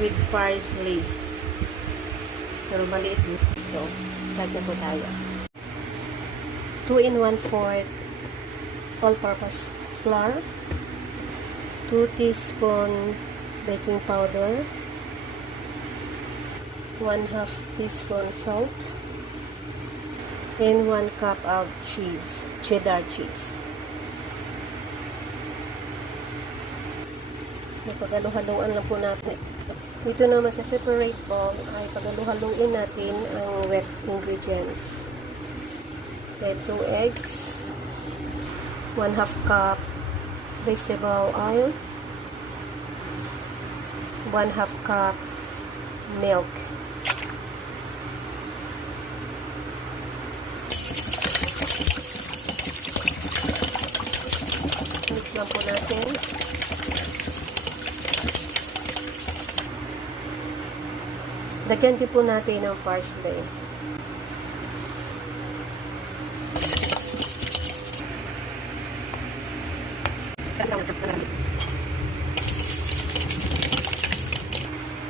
with parsley. Pero maliit ito. Start na po tayo. 2 in 1/4 all-purpose flour, 2 teaspoon baking powder, 1/2 teaspoon salt, and 1 cup of cheese, cheddar cheese. So, paghalu-haluan lang po natin. Dito naman sa separate bowl ay paghalu-haluin natin ang wet ingredients. Okay, 2 eggs, 1/2 cup vegetable oil, 1/2 cup milk. Mix lang po natin. Lagyan din po natin ng parsley.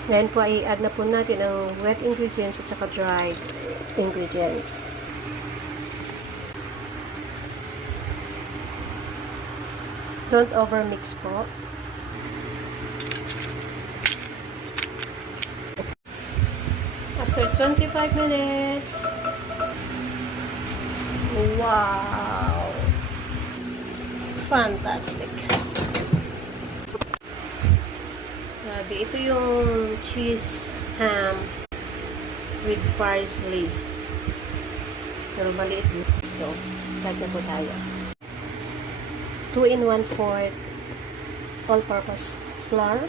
Ngayon po ay i-add na po natin ang wet ingredients at saka dried ingredients. Don't overmix po. After 25 minutes, wow! Fantastic! Grabe, ito yung cheese ham with parsley. Pero maliit ito. Start na po tayo. 2 in 1/4 all-purpose flour,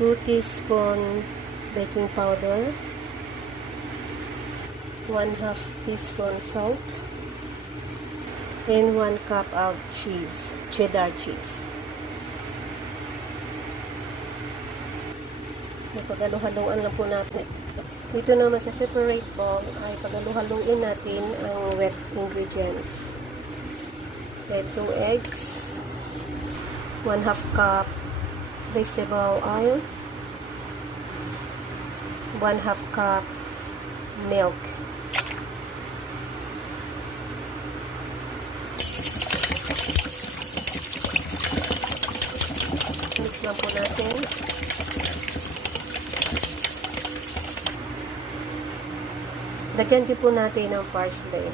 2 teaspoon baking powder, 1/2 teaspoon salt, and 1 cup of cheese, cheddar cheese. So, paghalu-haluan lang po natin. Dito naman sa separate bowl ay paghalu-haluin natin ang wet ingredients. Okay, 2 eggs, 1/2 cup vegetable oil, 1/2 cup milk. Mix lang po natin. Lagyan din po natin ng parsley.